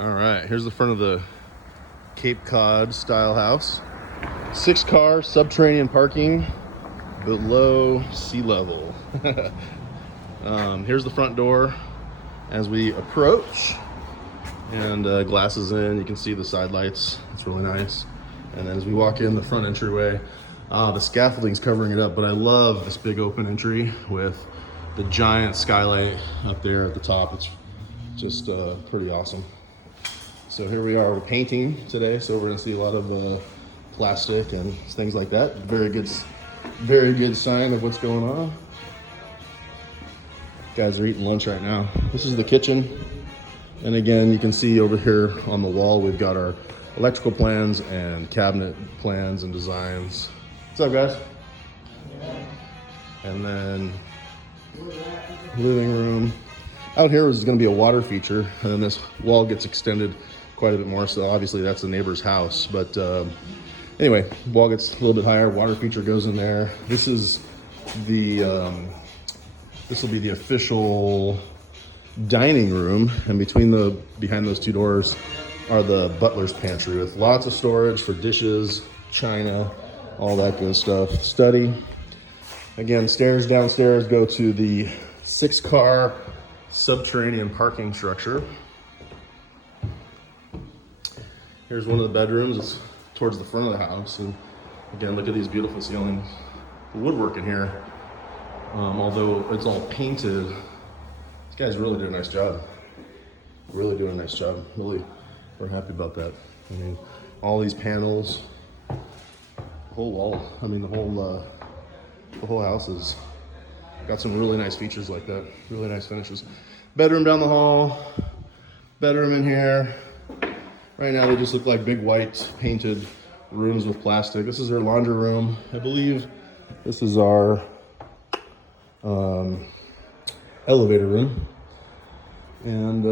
All right, here's the front of the Cape Cod style house. 6-car subterranean parking below sea level. Here's the front door as we approach, and glasses in. You can see the side lights. It's really nice. And then as we walk in the front entryway, the scaffolding's covering it up, but I love this big open entry with the giant skylight up there at the top. It's just pretty awesome. So here we are, we're painting today, so we're gonna see a lot of plastic and things like that. Very good sign of what's going on. Guys are eating lunch right now. This is the kitchen. And again, you can see over here on the wall, we've got our electrical plans and cabinet plans and designs. What's up, guys? And then living room. Out here is gonna be a water feature, and then this wall gets extended quite a bit more, so obviously that's the neighbor's house. But anyway, wall gets a little bit higher, water feature goes in there. This is the, this will be the official dining room, and behind those two doors are the butler's pantry with lots of storage for dishes, china, all that good stuff. Study. Again, stairs downstairs go to the 6-car subterranean parking structure. Here's one of the bedrooms. It's towards the front of the house. And again, look at these beautiful ceilings. The woodwork in here, although it's all painted, these guys really did a nice job. Really doing a nice job. Really, we're happy about that. I mean, all these panels, whole wall. I mean, the whole house has got some really nice features like that. Really nice finishes. Bedroom down the hall. Bedroom in here. Right now they just look like big white painted rooms with plastic. This is their laundry room. I believe this is our elevator room. And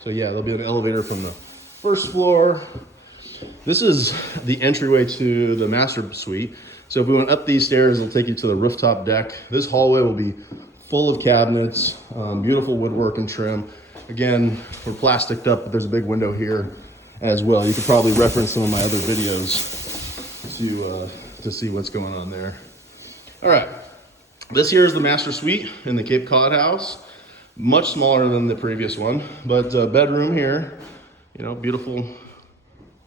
so yeah, there'll be an elevator from the first floor. This is the entryway to the master suite. So if we went up these stairs, it'll take you to the rooftop deck. This hallway will be full of cabinets, beautiful woodwork and trim. Again, we're plasticed up, but there's a big window here as well. You could probably reference some of my other videos to see what's going on there. All right, this here is the master suite in the Cape Cod house. Much smaller than the previous one, but bedroom here, you know, beautiful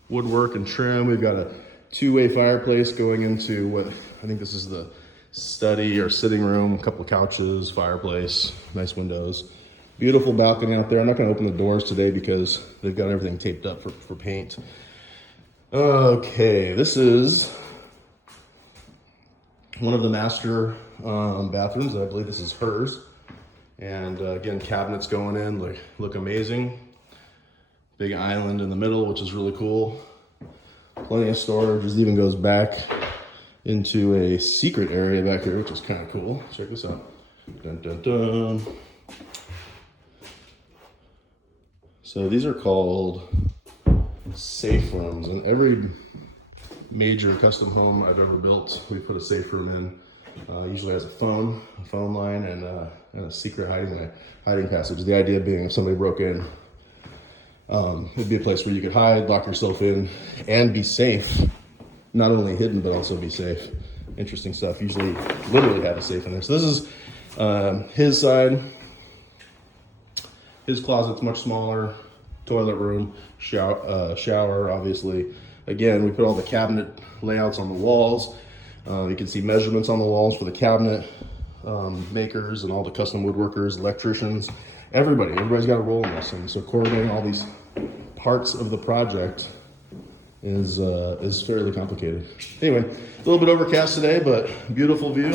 woodwork and trim. We've got a 2-way fireplace going into what I think this is the study or sitting room, a couple of couches, fireplace, nice windows. Beautiful balcony out there. I'm not gonna open the doors today because they've got everything taped up for paint. Okay, this is one of the master bathrooms. I believe this is hers. And again, cabinets going in, look amazing. Big island in the middle, which is really cool. Plenty of storage. This even goes back into a secret area back here, which is kind of cool. Check this out. Dun, dun, dun. So these are called safe rooms, and every major custom home I've ever built, we put a safe room in. Usually has a phone line, and a secret hiding passage. The idea being if somebody broke in, it'd be a place where you could hide, lock yourself in, and be safe. Not only hidden, but also be safe. Interesting stuff. Usually literally have a safe in there. So this is his side. His closet's much smaller, toilet room, shower, obviously. Again, we put all the cabinet layouts on the walls. You can see measurements on the walls for the cabinet makers and all the custom woodworkers, electricians, everybody's got a role in this. And so coordinating all these parts of the project is fairly complicated. Anyway, a little bit overcast today, but beautiful view.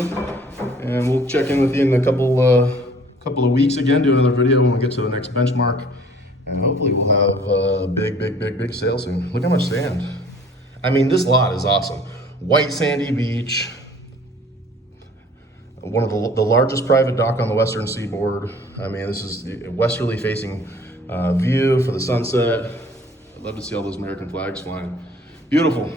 And we'll check in with you in a couple of weeks again, do another video when we get to the next benchmark, and hopefully we'll have a big sale soon. Look how much sand. I mean, this lot is awesome. White sandy beach, one of the largest private dock on the western seaboard. I mean, this is a westerly facing view for the sunset. I'd love to see all those American flags flying. Beautiful.